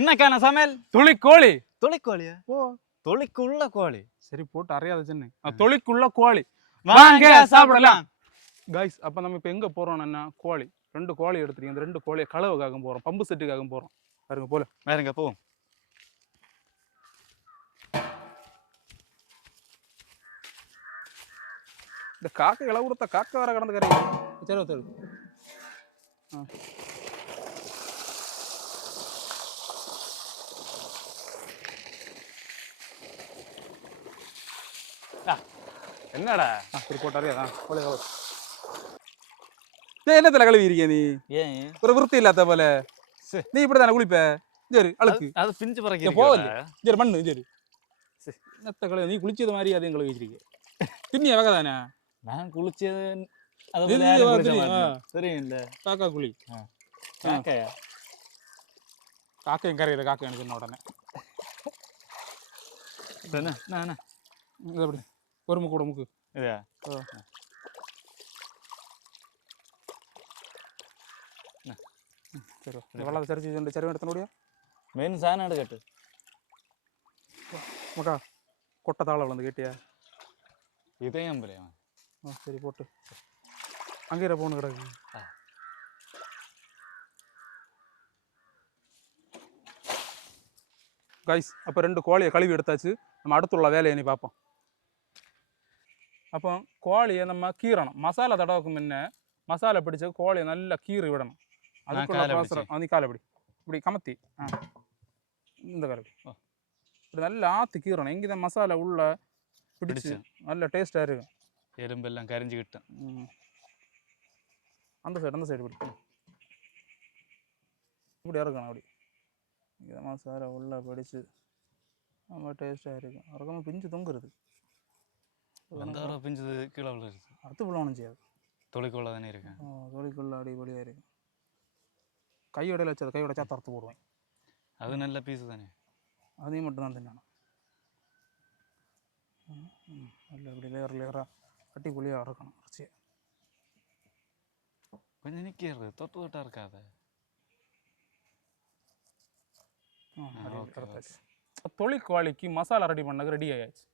இன்னைக்கான சமையல் துளிக்கோழி. தொழிற்கோழியா? ஓ தொழிற்குள்ள கோழி. சரி போட்டு அறியாத சின்ன தொளிக்குள்ள கோழி. வாங்க சாப்பிடலாம். கைஸ் அப்ப நம்ம இப்ப எங்க போறோம்னா கோழி 2 கோழி எடுத்துருக்கீங்க. இந்த 2 கோழியை கழுவுக்காக போறோம், பம்பு செட்டுக்காக போறோம். பாருங்க போல வேறங்க போ. இந்த காக்கை இளவு கொடுத்த காக்கை வர கடந்து கரைங்க. சரி சரி என்னடா சரி போட்டாரியா கோழி கழுவு. என்னத்துல கழுவிருக்கிய நீ? ஏன் ஒரு விருத்தி இல்லாத போல. நீ இப்படித்தானே குளிப்ப? சரி அழுக்கு அது பிஞ்சு பறக்க போகல. சரி மண்ணு சரி என்னத்த கழுவு. நீ குளிச்சது மாதிரி அதையும் கழுவி வச்சிருக்க. பின்னிய வகை தானே. நான் குளிச்சது தெரியும் இல்ல. காக்கா குழி. காக்கையா? காக்கையும் கரையில காக்கை எனக்கு சொன்ன உடனே அப்படி ஒரு முக்கு கூட முக்கு இதா சரி வெள்ளாத சரிச்சு சரி எடுத்த முடியா மெயின் சாணம் எடுக்கட்டு மக்கா கொட்டை தாள வந்து கேட்டியா? இதையும் பிரியா. சரி போட்டு அங்கே போன கிடக்கு. கைஸ் அப்போ 2 கோழியை கழுவி எடுத்தாச்சு. நம்ம அடுத்துள்ள வேலையை நீ பார்ப்போம். அப்போ கோழியை நம்ம கீறணும். மசாலா தடவைக்கு முன்ன மசாலா பிடிச்ச கோழியை நல்லா கீறி விடணும். அதுக்குள்ள அவசரம். நீ காலை இப்படி கமத்தி இந்த காலை இப்படி நல்லா ஆற்று கீறணும். எங்கே தான் மசாலா உள்ள பிடிச்சு நல்ல டேஸ்டாக இருக்கும். எறும்பெல்லாம் கரிஞ்சுக்கிட்டேன். அந்த சைடு இப்படி இறக்கணும். அப்படி இங்கே மசாலா உள்ள பிடிச்சு ரொம்ப டேஸ்டாக இருக்கும். இறக்காமல் பிஞ்சு தொங்குறது. பிஞ்சு கீழே விழுது. அடுத்து விழணும் செய்யாது. தொழிற்கோள தானே இருக்கேன். தொழிற்கொள்ள அடிப்படியாக இருக்கும். கையோடையில் வச்சது கையோட சாத்த அறுத்து போடுவேன். அது நல்ல பீஸு தானே. அதையும் மட்டும்தான் தின்னானு. நல்ல இப்படி லேயராக கட்டி புளியாக இறக்கணும். அரைச்சி கொஞ்சம் நிற்கிறது தொட்டா இருக்காத. தொழிற்கோழிக்கு மசாலா ரெடி பண்ணது ரெடி ஆயாச்சு.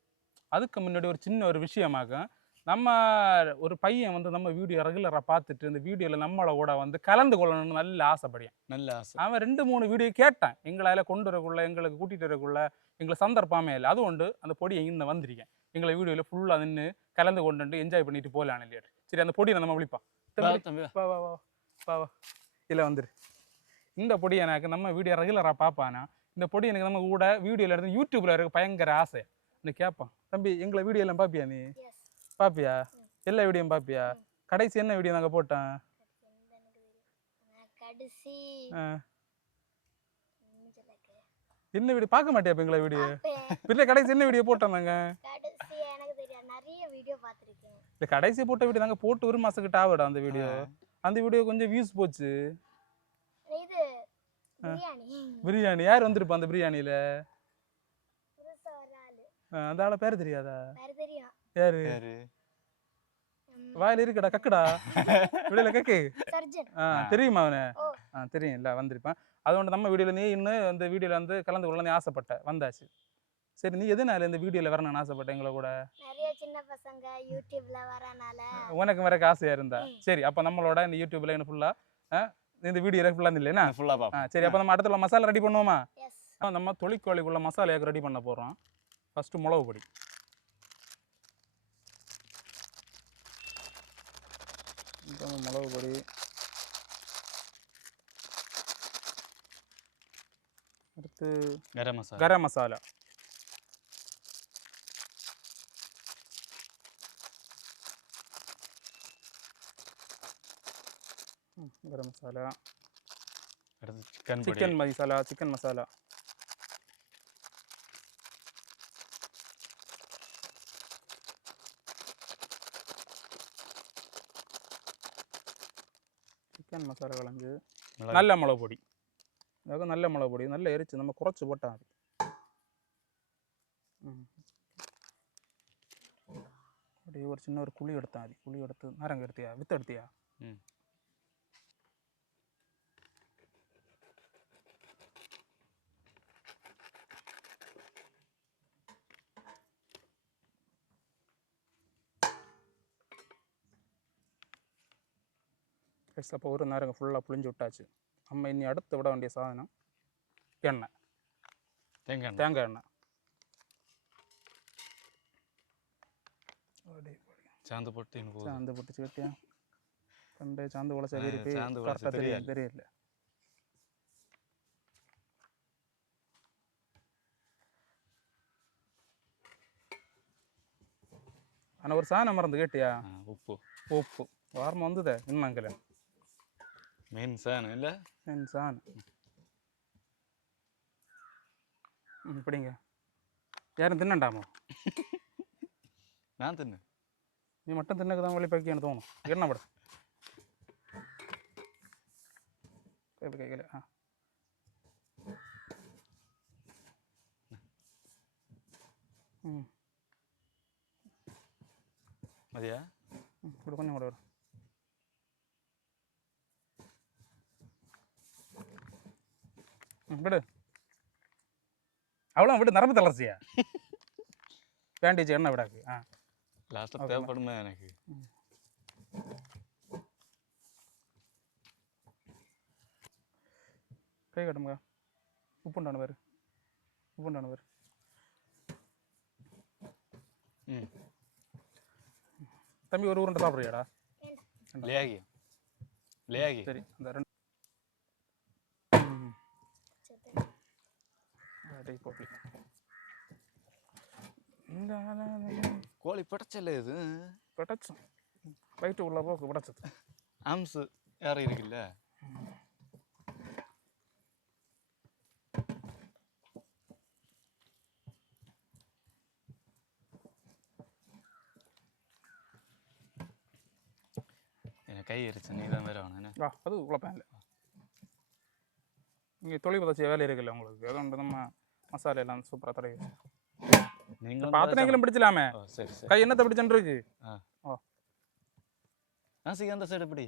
அதுக்கு முன்னாடி ஒரு சின்ன ஒரு விஷயமாக நம்ம ஒரு பையன் வந்து நம்ம வீடியோ ரெகுலராக பார்த்துட்டு இந்த வீடியோவில் நம்மளோட வந்து கலந்து கொள்ளணும்னு நல்ல ஆசைப்படியான். நல்ல ஆசை. அவன் 2-3 வீடியோ கேட்டான். எங்களால் கொண்டு வரக்குள்ள எங்களுக்கு கூட்டிகிட்டு வரக்குள்ள எங்களுக்கு சந்தர்ப்பமே இல்லை. அது கொண்டு அந்த பொடியை இன்னும் வந்திருக்கேன். எங்களை வீடியோவில் ஃபுல்லாக நின்று கலந்து கொண்டு என்ஜாய் பண்ணிட்டு போகலான்னு இல்லையா? சரி அந்த பொடியை நம்ம விழிப்பான். வா வா வா வா வா இல்லை வந்துரு. இந்த பொடி எனக்கு நம்ம வீடியோ ரெகுலராக பார்ப்பானா இந்த பொடி எனக்கு நம்ம கூட வீடியோவில் எடுத்து யூடியூப்பில் இருக்க பயங்கர ஆசை. இன்னும் கேட்பான், தம்பி எங்களை வீடியோ எல்லாம் பார்ப்பியா? நீ பார்ப்பியா? எல்லா வீடியோவும் பார்ப்பியா? கடைசி என்ன வீடியோ நாங்கள் போட்டேன்? என்ன வீடியோ பார்க்க மாட்டியா? இப்போ எங்களை வீடியோ இல்லை கடைசி என்ன வீடியோ போட்டோம் நாங்கள்? இல்லை கடைசி போட்ட வீடியோ நாங்கள் போட்டு 1 மாதம் கிட்ட ஆகிடும். அந்த வீடியோ கொஞ்சம் வியூஸ் போச்சு. பிரியாணி யார் வந்திருப்பா அந்த பிரியாணியில? அந்த ஆள பேரு தெரியாதா? யாரு? வாயில இருக்கடா கக்குடா விடையில கக்கு தெரியுமா அவனு? தெரியும் இல்ல வந்திருப்பான். அதுകൊണ്ട് நம்ம வீடியோல நீ இன்னும் இந்த வீடியோல வந்து கலந்து கொள்ள நீ ஆசைப்பட்ட வந்தாச்சு. சரி நீ எதனால இந்த வீடியோல வரணும்னு ஆசைப்பட்ட? எங்களை கூட நிறைய சின்ன பசங்க யூடியூப்ல வரனால உனக்கு வரக்கு ஆசையா இருந்தா சரி. அப்ப நம்மளோட இந்த யூடியூப்ல இன்னும் ஃபுல்லா இந்த வீடியோ ஃபுல்லா இல்லைன்னா ஃபுல்லா பாப்போம். சரி அப்ப நம்ம அடுத்த மசாலா ரெடி பண்ணுவோமா? நம்ம தொழிற்கோழிக்குள்ள மசாலாவுக்கு ரெடி பண்ண போறோம். ஃபர்ஸ்ட் மிளகு பொடி. மிளகு பொடி அடுத்து கரம் மசாலா. கரம் மசாலா அடுத்து சிக்கன் மசாலா கலந்து நல்ல மிளகு பொடி. அதாவது நல்ல மிளகு பொடி நல்லா எரிச்சு நம்ம குறைச்சி போட்டா அது அப்படியே ஒரு சின்ன ஒரு குழி எடுத்தான். அது குழி எடுத்து நாரங்க எடுத்தியா வித்து எடுத்தியா? கைஸ் அப்போ ஒரு நேரம் ஃபுல்லாக புளிஞ்சு விட்டாச்சு. நம்ம இனி அடுத்து விட வேண்டிய சாதனம் எண்ணெய், தேங்காய் எண்ணெய். தேங்காய் எண்ணெய். சாந்து போட்டு இன்னும் போகுது. சாந்து போட்டு கேட்டியா கண்டு சாந்து உழைச்சா இருக்கு சாந்து கரெக்டாக உழைச்சா தெரியல தெரியல. ஆனால் ஒரு சாதனம் மறந்து கேட்டியா? உப்பு. உப்பு வாரமாக வந்ததே இன்னங்கில் மெயின் சாணம் இல்லை சாணம். இப்படிங்க யாரும் தின்னண்டாமோ? நான் தின்னு. நீ மட்டும் தின்னக்கு தான் வழி பக்கின்னு தோணும். என்ன பட கையில் மதியா இப்படி கொஞ்சம் கூட வரும். விடு அவ்வளோ விடு. நரம்பு தளர்ச்சியா பேண்டேஜ் எண்ணெய் விடாக்கு. லாஸ்ட்டாக தேவைப்படுமே எனக்கு. கை கட்டுங்க. உப்புண்டான பேர் உப்புண்டான பேர். தம்பி ஒரு உருண்டை சாப்பிட்றியாடா? லேகி லேகி. சரி அந்த 2 கோழி படைச்சல இது படைச்சோம் வயிற்று உள்ள போக்கு படைச்சது. ஆம்ஸு யாரும் இருக்குல்ல. கை எரிச்சு நீ தான் வேற வேணும். அது உழப்பேன் இல்லை. இங்கே தொழில் பதச்சிய வேலை இருக்குல்ல உங்களுக்கு. அதுകൊണ്ട് நம்ம மசாலா எல்லாம் சூப்பராக தடவி நீங்கள் பாத்திரங்களும் பிடிச்சலாமே. சரி சரி. கை என்னத்தை பிடிச்சுன்னு இருக்கு? நாசிக்கு அந்த சைடு எப்படி?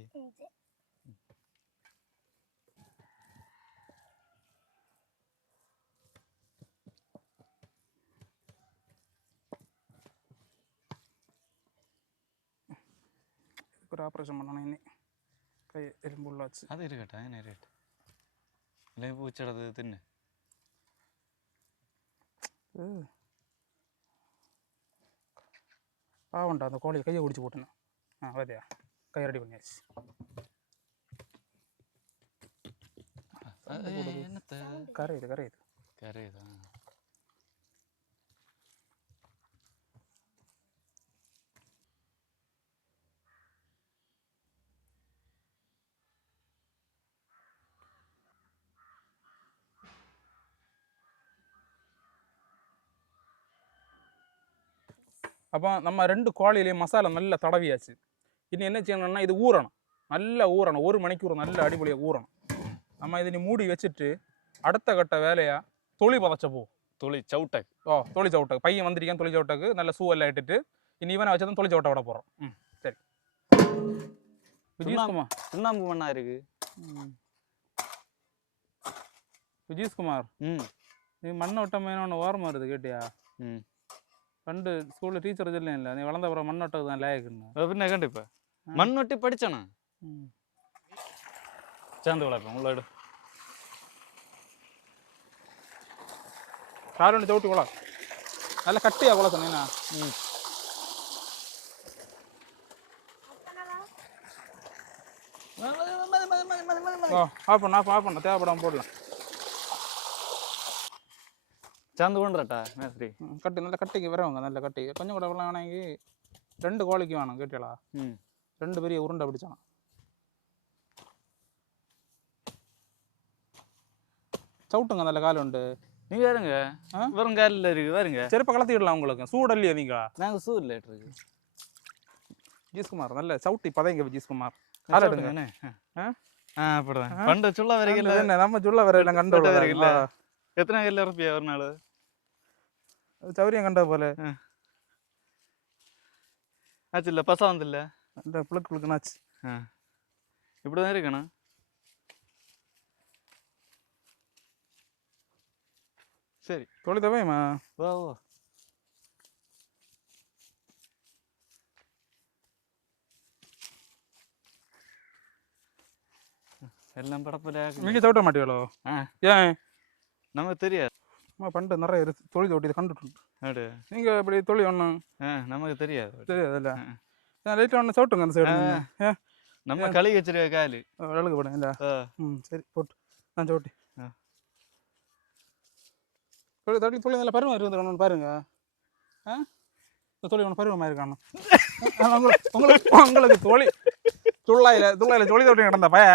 ஒரு ஆப்ரேஷன் பண்ணணும் இன்னி. கை எலும்பு உள்ளாச்சு. அது இருக்கட்டா என்ன ரேட் இல்லை பூச்சடது தின்னு. பாவண்டா அந்த கோழியை கையை குடிச்சு போட்டுனேன். வதையா கை ரெடி பண்ணியாச்சு. என்னத்த கரையுது கரையுது கரையுதா? அப்போ நம்ம 2 கோழியிலையும் மசாலா நல்லா தடவியாச்சு. இனி என்ன செய்யணும்னா இது ஊறணும், நல்லா ஊறணும். 1 மணிக்கூர் நல்ல அடிப்படையாக ஊறணும். நம்ம இதை நீ மூடி வச்சுட்டு அடுத்த கட்ட வேலையா தொளி பதச்ச போ. தொளி சவுட்டக். தொளி சவுட்டக்கு பையன் வந்திருக்கேன். தொளி சவுட்டக்கு நல்ல சூவெல்லாம் இட்டுட்டு இனி இவனை வச்சு தான் தொளி சவுட்டை விட போகிறோம். சரி விஜயகுமார். சுண்ணாம்பு மண்ணா இருக்கு. விஜயகுமார் நீ மண்ணை விட்டமையான ஒன்று ஓரமாக வருது கேட்டியா? பண்டு ஸ்கூலில் டீச்சர் சொல்லேன் இல்லை, நீ வளர்ந்த அப்புறம் மண்ணோட்டது தான் லேக்குன்னு. பின்ன கண்டிப்பா மண்ணொட்டி படிச்சானா? சேர்ந்து வளர்ப்பேன் உள்ளாடு. காரணி தவிட்டு கூட நல்லா கட்டியா கூட சொன்னீங்கன்னா. ஆஃப் பண்ண தேவைப்படாமல் போடலாம். சேர்ந்து கொண்டுறட்டா மேஸ்திரி. கட்டி நல்லா கட்டிக்கு வரவங்க நல்ல கட்டி கொஞ்சம் கூட வேணாங்கி 2 கோழிக்கு வேணும் கேட்டீங்களா? 2 பெரிய உருண்டை பிடிச்சானா. சவுட்டுங்க நல்ல கால் உண்டு. நீ வேறுங்க வெறும் காலில் இருக்கு வேறுங்க. செருப்பை கலத்திடலாம் உங்களுக்கு. சூடு இல்லையா நீங்க? நாங்கள் சூடு இல்லை இருக்கு. விஜயகுமார் நல்ல சவுட்டி பதைங்க விஜயகுமார். என்ன அப்படிதான் பண்ட சொல்ல வரைக்கும் என்ன நம்ம சொல்ல வரையில கண்டு வரைக்கும். எத்தனை கல்ல இருப்பியா ஒரு நாள்? சௌரியம் கண்ட போல ஆச்சு. இல்லை பசா வந்து இல்லை அந்த புழுக்குனாச்சு. இப்படிதான் இருக்கணும். சரி தொழில் தவையுமா? வா வா. எல்லாம் படப்பில் நீங்கள் சவிட்ட மாட்டீங்களோ? ஆ ஏன் நமக்கு தெரியாது. அம்மா பண்டு நிறைய தொழில் ஓட்டி கண்டுட்டு அடு நீங்கள் இப்படி தொழில் ஒன்றும் நமக்கு தெரியாது. தெரியாதுல்ல. நான் லைட்டாக ஒன்று சவிட்டுங்க அந்த சைடு. ஏன் நம்ம களி வச்சிருக்க காலு விளக்கு போடுங்க இல்லை? சரி போட்டு நான் சவிட்டு தொழில் தொழில் நல்லா பருவம் இருந்துக்கணும்னு பாருங்க. இந்த தொழில் ஒன்று பருவமாக இருக்கானு உங்களுக்கு உங்களுக்கு தொழில் துள்ளாயில் தொழில் தொட்டி நடந்த பய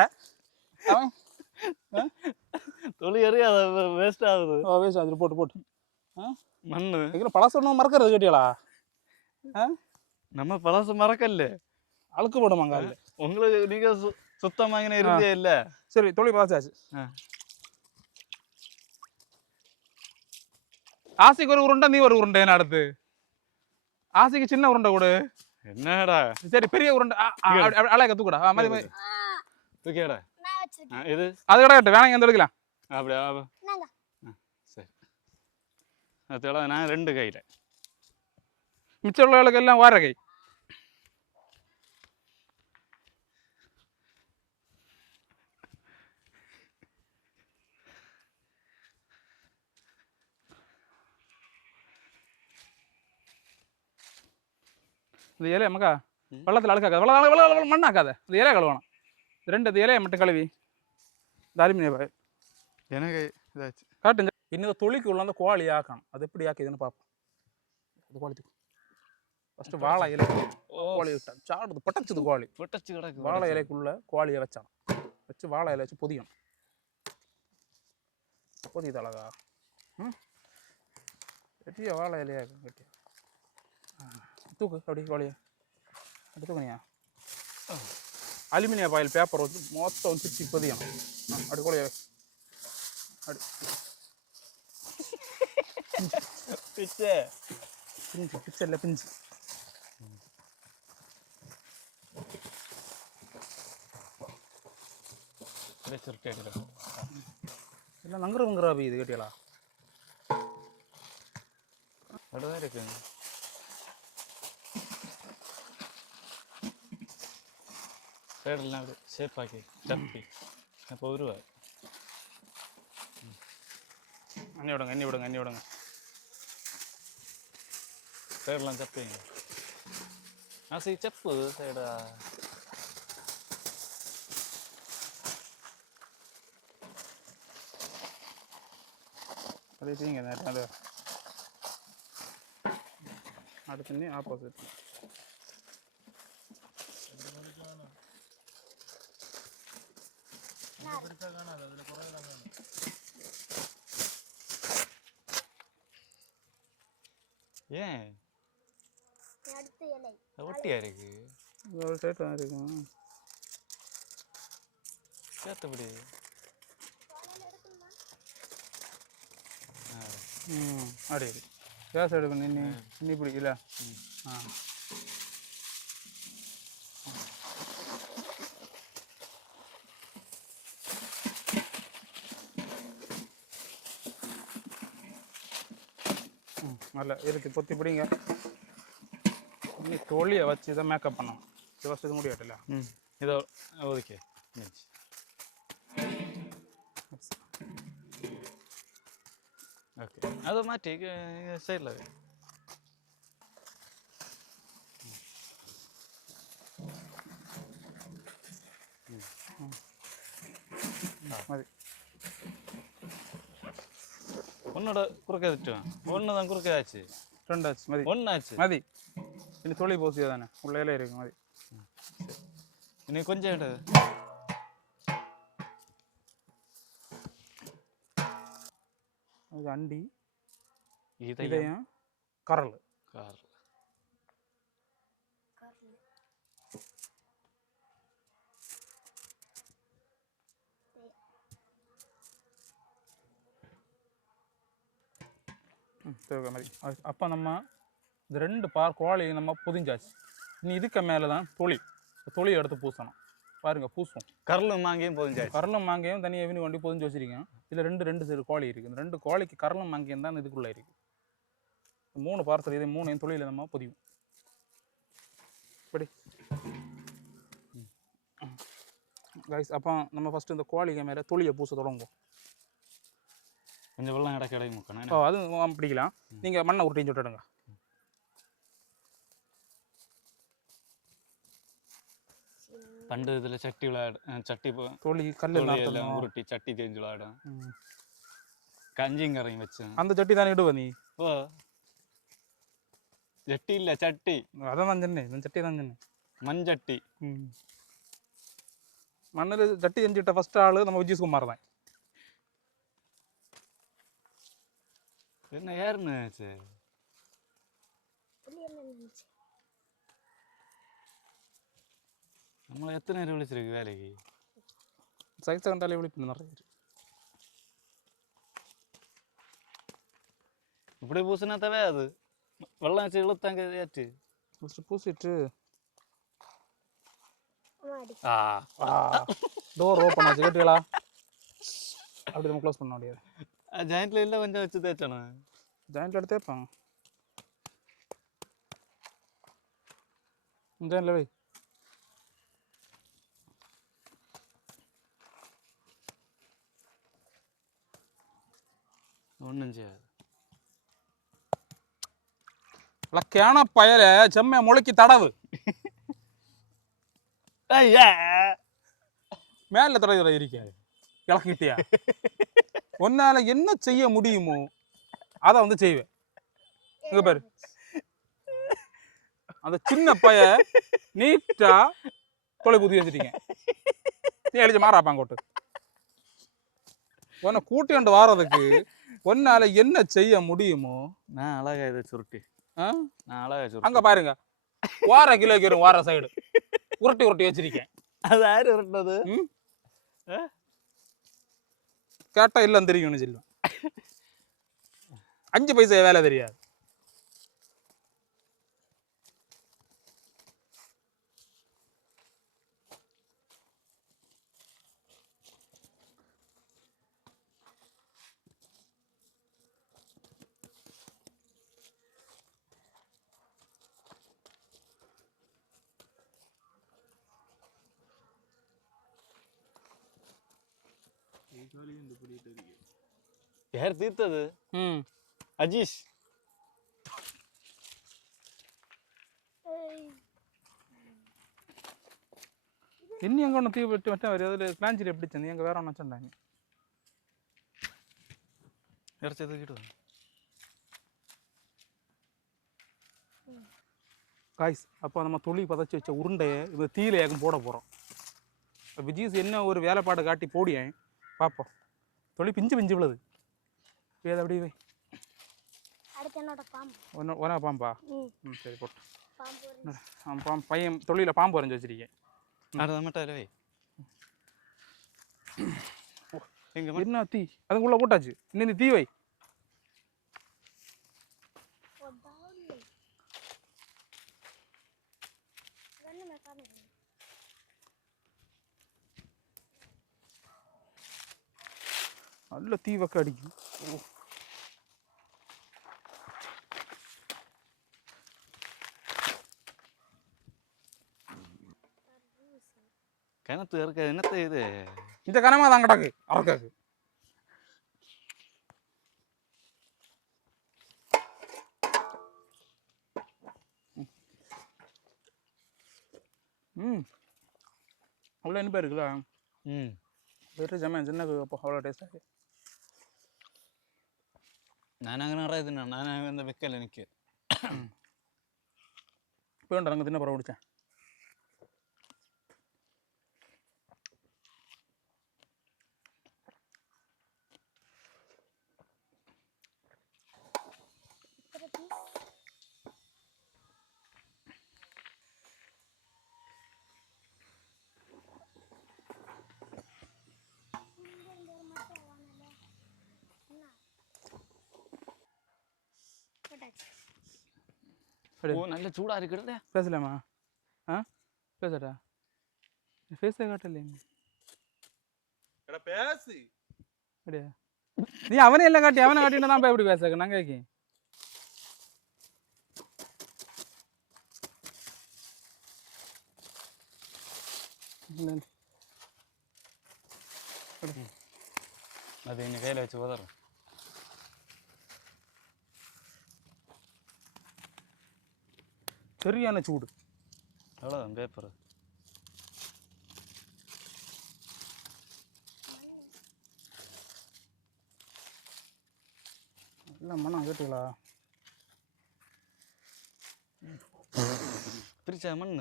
அவன் தொழில் அறியாது, வேஸ்ட் ஆகுது. வேஸ்ட் ஆகுது. போட்டு மண்ணு எங்கே பழசு ஒன்றும் மறக்கிறது கேட்டியலா? நம்ம பழசு மறக்கல, அழுக்கு போடுமாங்க. உங்களுக்கு நீங்க சுத்தமாக இருந்தே இல்ல. சரி தொழில் பழசாச்சு. ஆசைக்கு ஒரு உருண்டை, நீ ஒரு உருண்டை. என்ன அடுத்து? ஆசைக்கு சின்ன உருண்டை கொடு. என்னடா? சரி பெரிய உருண்டை அழகா தூக்குடா. மாதிரி மாதிரி தூக்கிடா. இது அது கிடக்கட்டும், வேணாங்க எந்த எடுக்கலாம். அப்படியா? சரி அதோட நான் 2 கையில். மிச்சம் உள்ளவர்களுக்கு எல்லாம் வார கை. இந்த இலையை மக்கா வெள்ளத்தில் அழுக்காக்காத, மண்ணாக்காத. இந்த இலையை கழுவணும். 2 இலையை மட்டும் கழுவி இந்த அலுமினிய பாய் எனக்கு இதாச்சு காட்டுங்க. இன்னும் தொழிலுக்கு உள்ள அந்த கோழி ஆக்கணும். அது எப்படி ஆக்குதுன்னு பார்ப்போம். அது கோழி ஃபஸ்ட்டு வாழை இலை கோழி விட்டான், சாடுது பட்டச்சுது கோழி. பொட்டச்சு கிடக்கு. வாழை இலைக்குள்ள கோழியை வச்சான், வச்சு வாழை இலை வச்சு பொதியணும். பொதியுது அழகா. வெட்டிய வாழை இலையா வெட்டியா தூக்கு. அப்படி கோழியை அப்படி தூக்குனியா? அலுமினிய பாயில் பேப்பர் வச்சு மொத்தம் சுற்றி பொதியணும். அப்படி கோழியை அப்படி பிச்சை பிஞ்சு பிச்சை இல்லை பிஞ்சு. எல்லாம் நங்குறவங்குறா இது கேட்டியலா? அப்படிதான் இருக்குங்க. சைடெல்லாம் அப்படி ஷேப்பாக்கி சப்பி அப்போ வருவார். அண்ணி விடுங்க, அண்ணி விடுங்க, அண்ணி விடுங்க. சைடெல்லாம் சப்பிங்க. ஆசை செப்பு சைடா. அதே செய்யுங்க. அது அடுத்து ஆப்போசிட். ஏன் அடுத்து இலை ஒட்டியா இருக்கு? ஒரு சைட் தான் இருக்கும். சேர்த்தபடி அப்படி கேஸ் எடுக்கணும். நின்று இன்னி பிடிக்கல. நல்ல இருக்கு. பொத்தி பிடிங்க. இன்னும் தொழியை வச்சு இதை மேக்கப் பண்ணோம். இது வசதி முடியாட்டில்ல. இதோ ஒதுக்கி ஓகே. அதை மாற்றி சைடில் மதி ஒன்னோட குறுக்க திட்டுவேன். ஒன்று தான் குறுக்க ஆச்சு. 2 ஆச்சு. மதி 1 ஆச்சு. மதி இன்னும் தொழில் போசியா தானே உள்ள இலை இருக்கு. மதி இன்னும் கொஞ்சம் எடு. அது அண்டி இதயம் இதயம் கரல் கார். மாதிரி. அப்போ நம்ம இந்த 2 கோழி நம்ம பொதிஞ்சாச்சு. இனி இதுக்கு மேலே தான் தொழில் எடுத்து பூசணும். பாருங்க பூசுவோம். கரலும் மாங்கையும் பொதிஞ்சாச்சு. கரலும் மாங்கையும் தனியாக இவனு கொண்டு பொதிஞ்சு வச்சிருக்கேன். இதில் 2 சைடு கோழி இருக்குது. இந்த 2 கோழிக்கு கரலும் மாங்கையும் தான் இதுக்குள்ளே இருக்குது. 3 பார்சல் இதை 3 தொழிலில் நம்ம பொதியும். இப்படி கைஸ் அப்போ நம்ம ஃபஸ்ட்டு இந்த கோழிக்கு மேலே தொழியை பூச தொடங்குவோம். கொஞ்சம் வெள்ளம் இடக்கடை முக்கணும். ஓ அது பிடிக்கலாம். நீங்கள் மண்ணை உருட்டின்னு சுட்டுடுங்க. பண்டு இதில் சட்டி விளையாடு சட்டி தொழி கல் எல்லாம் உருட்டி சட்டி தேஞ்சு விளையாடும். கஞ்சியும் கரையும் வச்சு அந்த சட்டி தானே இடுவ நீ? ஓ சட்டி இல்லை சட்டி. அதான் தான் சொன்னேன், இந்த சட்டி தான் சொன்னேன். மண்சட்டி. மண்ணில் சட்டி செஞ்சுட்ட ஃபர்ஸ்ட் ஆள் நம்ம விஜய் குமார் தான். என்ன யாருன்னு நம்மளை எத்தனை நேரம் விழிச்சிருக்கு வேலைக்கு? சைஸை கண்டாலே விழிப்பு நிறைய இருக்கு. இப்படி பூசினா தவே அது வெள்ளம் வச்சு இழுத்தாங்க ஏற்று ஃபஸ்ட்டு பூசிட்டு டோர் ஓப்பன் ஆச்சு கேட்டுங்களா? அப்படி நம்ம க்ளோஸ் பண்ண முடியாது. ஜாயிண்ட்ல இல்லை கொஞ்சம் வச்சு தேய்ச்சணும். ஜாயிண்ட்ல எடுத்து தேய்ப்பாங்க. ஜாயிண்ட்ல வை. ஒன்றும் செய்யாது. லக்கையான பயல செம்மைய முளைக்கி தடவு. மேல தடவை இருக்காது இலக்கிட்டியா? உன்னால என்ன செய்ய முடியுமோ அதை வந்து செய்வேன். இங்க பாரு, அந்த சின்ன பைய நீட்டா தொலை புத்தி வச்சுட்டீங்க. நீ அழிச்சு மாறாப்பாங்கோட்டு உன்னை கூட்டி கொண்டு வாரதுக்கு உன்னால என்ன செய்ய முடியுமோ நான் அழகா இதை சுருட்டி நான் அழகா சுருட்டி. அங்க பாருங்க, வார கிலோக்கு வார சைடு உருட்டி உருட்டி வச்சிருக்கேன். அது யாரு உருட்டினது? கேட்டா இல்லன்னு தெரியும்னு சொல்லுவேன். 5 பைசா வேலை தெரியாது. யார் தீர்த்தது? அஜீஷ். இன்னும் எங்க ஒன்று தீ விட்டு மட்டும் வரும். அதில் கிளாஞ்சிரி எப்படி செஞ்சு எங்க வேற ஒன்று வச்சுட்டாங்க. இறச்சதுக்கிட்டு காய்ஸ் அப்போ நம்ம துளி பதச்சி வச்ச உருண்டையை இந்த தீயில ஏகம் போட போகிறோம். விஜீஸ் என்ன ஒரு வேலைப்பாடு காட்டி போடியேன் பார்ப்போம். தொழில் பிஞ்சு பிஞ்சு விழுது. ஏது அப்படி வை. ஒன்றா பாம்பா? சரி போட்டு. பையன் தொழிலில் பாம்பு வரைஞ்சி வச்சிருக்கேன். என்ன தீ அதுக்குள்ள போட்டாச்சு. இன்னும் தீ வை. நல்ல தீ வக்க அடிக்கும். கிணத்து இருக்க என்னத்த இது? இந்த கனமா தான் கிடக்கு அவருக்கு. அவ்வளோ இனிப்பா இருக்குல்ல? வேறு ஜமான் சின்ன அப்போ அவ்வளோ டேஸ்டாக. நான் அங்கே நிறைய தின்னேன். நான் இந்த வைக்கல நிற்க இப்போ அங்கே தின்ன பரவ பிடிச்சேன். நல்ல சூடா இருக்குல்ல? பேசலாமா? பேசட்டா? பேச காட்டல பேசு. அப்படியா? நீ அவனே எல்லாம் காட்டி அவனை காட்டினா தான் எப்படி பேச நாங்க கேட்க. அது இன்னும் கையில் வச்சு உதறேன். சரியான சூடு. அவ்வளோதான் பேப்பர். எல்லாம் மண்ணா கேட்டீங்களா? பிரிச்சா மண்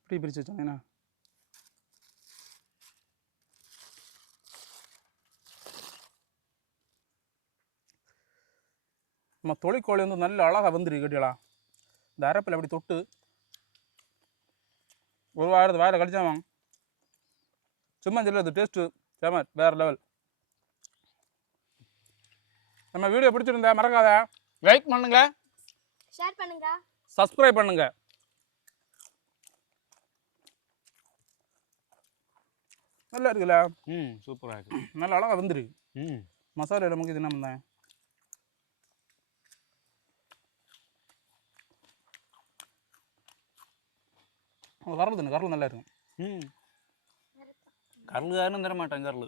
இப்படி பிரித்து வச்சாங்கண்ணா. நம்ம தொழிற்கோழி வந்து நல்ல அழகாக வந்துருக்கு கேட்டீங்களா? இந்த அரப்பில் அப்படி தொட்டு ஒரு வாரத்து வாயில் கடிச்சாவாங்க. சும்மா சொல்லுறது டேஸ்ட்டு செம வேறு லெவல். நம்ம வீடியோ பிடிச்சிருந்தா மறக்காத லைக் பண்ணுங்க, ஷேர் பண்ணுங்க, சப்ஸ்கிரைப் பண்ணுங்க. நல்லா இருக்குல்ல? சூப்பராக இருக்குது. நல்ல அழகாக வந்துருக்கு. மசாலா நமக்கு இது என்ன பண்ணேன்? கரல் தானே, கரல் நல்லா இருக்கும். கரல் காரணம் தர மாட்டேன் கரல்.